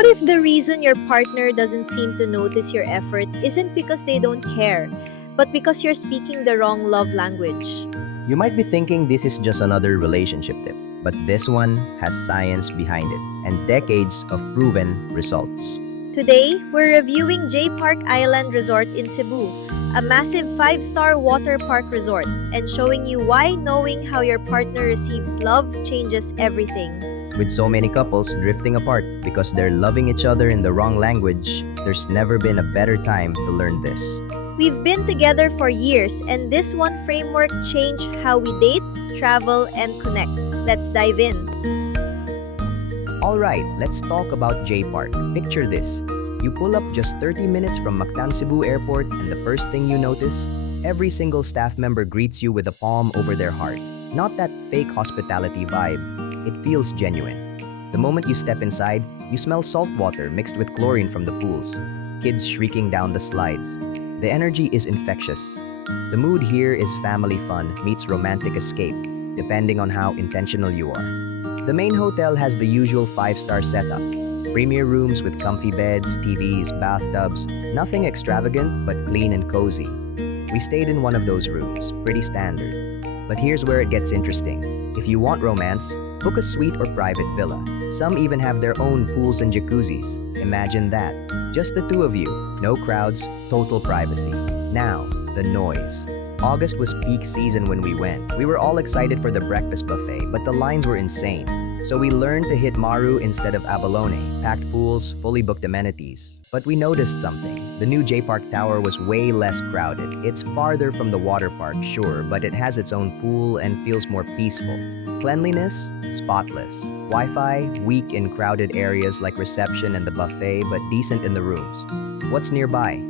What if the reason your partner doesn't seem to notice your effort isn't because they don't care, but because you're speaking the wrong love language? You might be thinking this is just another relationship tip, but this one has science behind it and decades of proven results. Today, we're reviewing Jpark Island Resort in Cebu, a massive 5-star water park resort, and showing you why knowing how your partner receives love changes everything. With so many couples drifting apart because they're loving each other in the wrong language, there's never been a better time to learn this. We've been together for years, and this one framework changed how we date, travel, and connect. Let's dive in. Alright, let's talk about Jpark. Picture this. You pull up just 30 minutes from Mactan Cebu Airport and the first thing you notice, every single staff member greets you with a palm over their heart. Not that fake hospitality vibe. It feels genuine. The moment you step inside, you smell salt water mixed with chlorine from the pools. Kids shrieking down the slides. The energy is infectious. The mood here is family fun meets romantic escape, depending on how intentional you are. The main hotel has the usual 5-star setup. Premier rooms with comfy beds, TVs, bathtubs, nothing extravagant but clean and cozy. We stayed in one of those rooms, pretty standard. But here's where it gets interesting. If you want romance, book a suite or private villa. Some even have their own pools and jacuzzis. Imagine that. Just the two of you, no crowds, total privacy. Now, the noise. August was peak season when we went. We were all excited for the breakfast buffet, but the lines were insane. So we learned to hit Maru instead of Abalone, packed pools, fully booked amenities. But we noticed something. The new Jpark Tower was way less crowded. It's farther from the water park, sure, but it has its own pool and feels more peaceful. Cleanliness? Spotless. Wi-Fi? Weak in crowded areas like reception and the buffet, but decent in the rooms. What's nearby?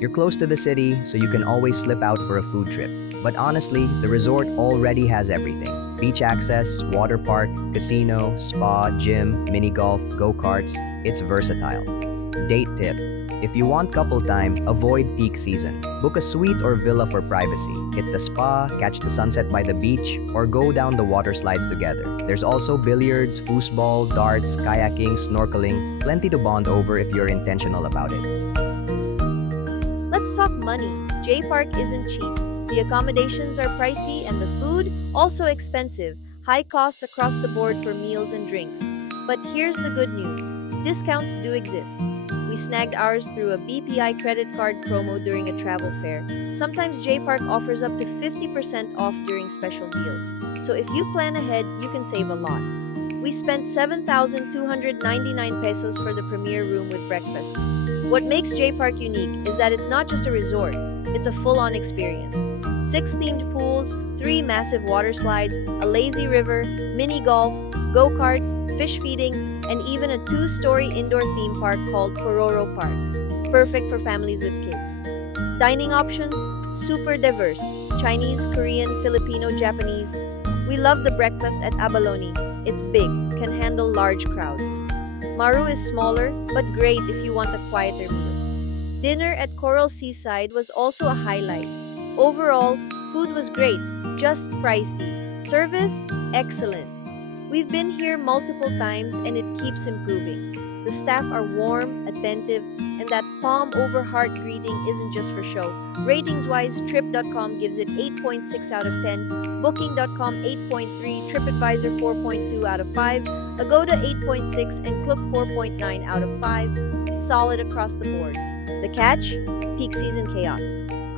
You're close to the city, so you can always slip out for a food trip. But honestly, the resort already has everything. Beach access, water park, casino, spa, gym, mini golf, go-karts. It's versatile. Date tip. If you want couple time, avoid peak season. Book a suite or villa for privacy. Hit the spa, catch the sunset by the beach, or go down the water slides together. There's also billiards, foosball, darts, kayaking, snorkeling. Plenty to bond over if you're intentional about it. Let's talk money. Jpark isn't cheap. The accommodations are pricey and the food also expensive. High costs across the board for meals and drinks. But here's the good news. Discounts do exist. We snagged ours through a BPI credit card promo during a travel fair. Sometimes Jpark offers up to 50% off during special deals. So if you plan ahead, you can save a lot. We spent 7,299 pesos for the premier room with breakfast. What makes Jpark unique is that it's not just a resort, it's a full-on experience. 6 themed pools, 3 massive water slides, a lazy river, mini golf, go-karts, fish feeding, and even a 2-story indoor theme park called Pororo Park. Perfect for families with kids. Dining options? Super diverse. Chinese, Korean, Filipino, Japanese. We love the breakfast at Abalone. It's big, can handle large crowds. Maru is smaller, but great if you want a quieter meal. Dinner at Coral Seaside was also a highlight. Overall, food was great, just pricey. Service? Excellent. We've been here multiple times and it keeps improving. The staff are warm, attentive, and that palm over heart greeting isn't just for show. Ratings-wise, Trip.com gives it 8.6 out of 10, Booking.com 8.3, TripAdvisor 4.2 out of 5, Agoda 8.6, and Klook 4.9 out of 5. Solid across the board. The catch? Peak season chaos.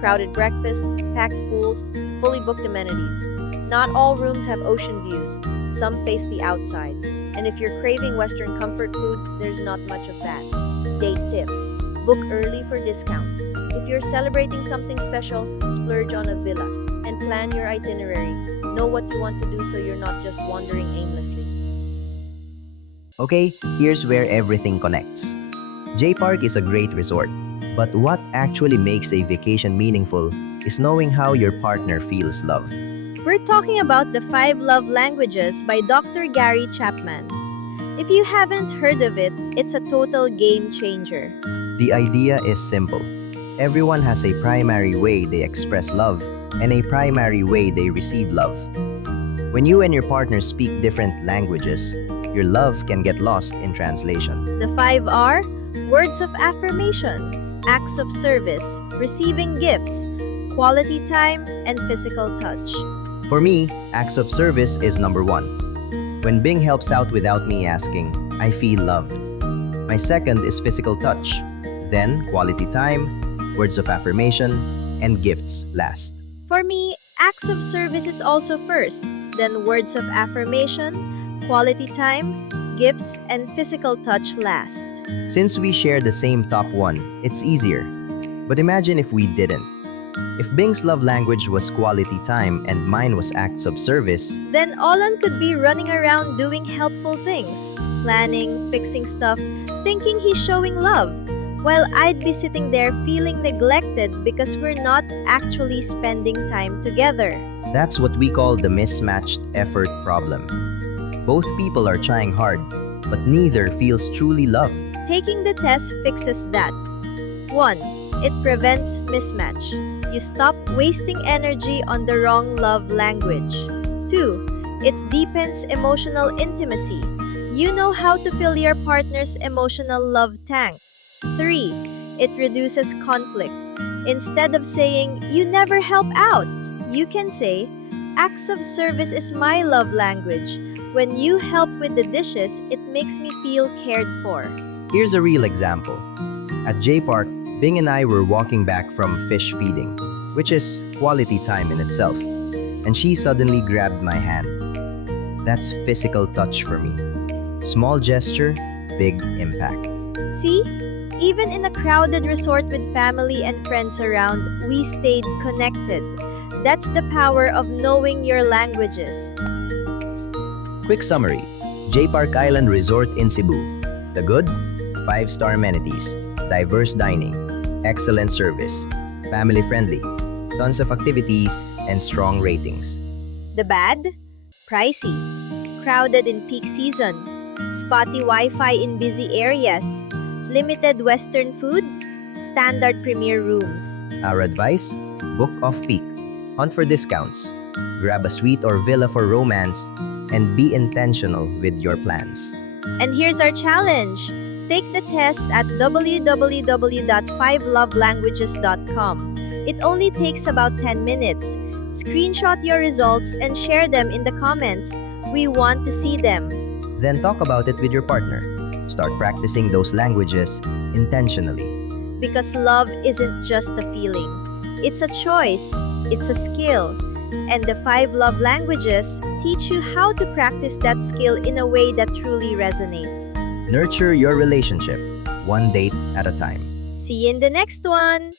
Crowded breakfast, packed pools, fully booked amenities. Not all rooms have ocean views. Some face the outside. And if you're craving Western comfort food, there's not much of that. Date tip. Book early for discounts. If you're celebrating something special, splurge on a villa. And plan your itinerary. Know what you want to do so you're not just wandering aimlessly. Okay, here's where everything connects. Jpark is a great resort, but what actually makes a vacation meaningful is knowing how your partner feels loved. We're talking about the 5 Love Languages by Dr. Gary Chapman. If you haven't heard of it, it's a total game changer. The idea is simple. Everyone has a primary way they express love and a primary way they receive love. When you and your partner speak different languages, your love can get lost in translation. The 5 are words of affirmation, acts of service, receiving gifts, quality time, and physical touch. For me, acts of service is number 1. When Bing helps out without me asking, I feel loved. My second is physical touch, then quality time, words of affirmation, and gifts last. For me, acts of service is also first, then words of affirmation, quality time, gifts, and physical touch last. Since we share the same top 1, it's easier. But imagine if we didn't. If Bing's love language was quality time and mine was acts of service, Then Olan could be running around doing helpful things, planning, fixing stuff, thinking he's showing love, while I'd be sitting there feeling neglected because we're not actually spending time together. that's what we call the mismatched effort problem. Both people are trying hard, but neither feels truly loved. Taking the test fixes that. 1. It prevents mismatch. You stop wasting energy on the wrong love language. 2. It deepens emotional intimacy. You know how to fill your partner's emotional love tank. 3. It reduces conflict. Instead of saying, "You never help out," you can say, "Acts of service is my love language. When you help with the dishes, it makes me feel cared for." Here's a real example. At Jpark, Bing and I were walking back from fish feeding, which is quality time in itself, and she suddenly grabbed my hand. That's physical touch for me. Small gesture, big impact. See? Even in a crowded resort with family and friends around, we stayed connected. That's the power of knowing your languages. Quick summary. Jpark Island Resort in Cebu. The good? 5-star amenities, diverse dining, excellent service, family-friendly, tons of activities, and strong ratings. The bad? Pricey. Crowded in peak season. Spotty Wi-Fi in busy areas. Limited Western food. Standard premier rooms. Our advice? Book off-peak. Hunt for discounts. Grab a suite or villa for romance, and be intentional with your plans. And here's our challenge. Take the test at www.5lovelanguages.com. It only takes about 10 minutes. Screenshot your results and share them in the comments. We want to see them. Then talk about it with your partner. Start practicing those languages intentionally. Because love isn't just a feeling. It's a choice. It's a skill. And the 5 love languages teach you how to practice that skill in a way that truly resonates. Nurture your relationship, one date at a time. See you in the next one!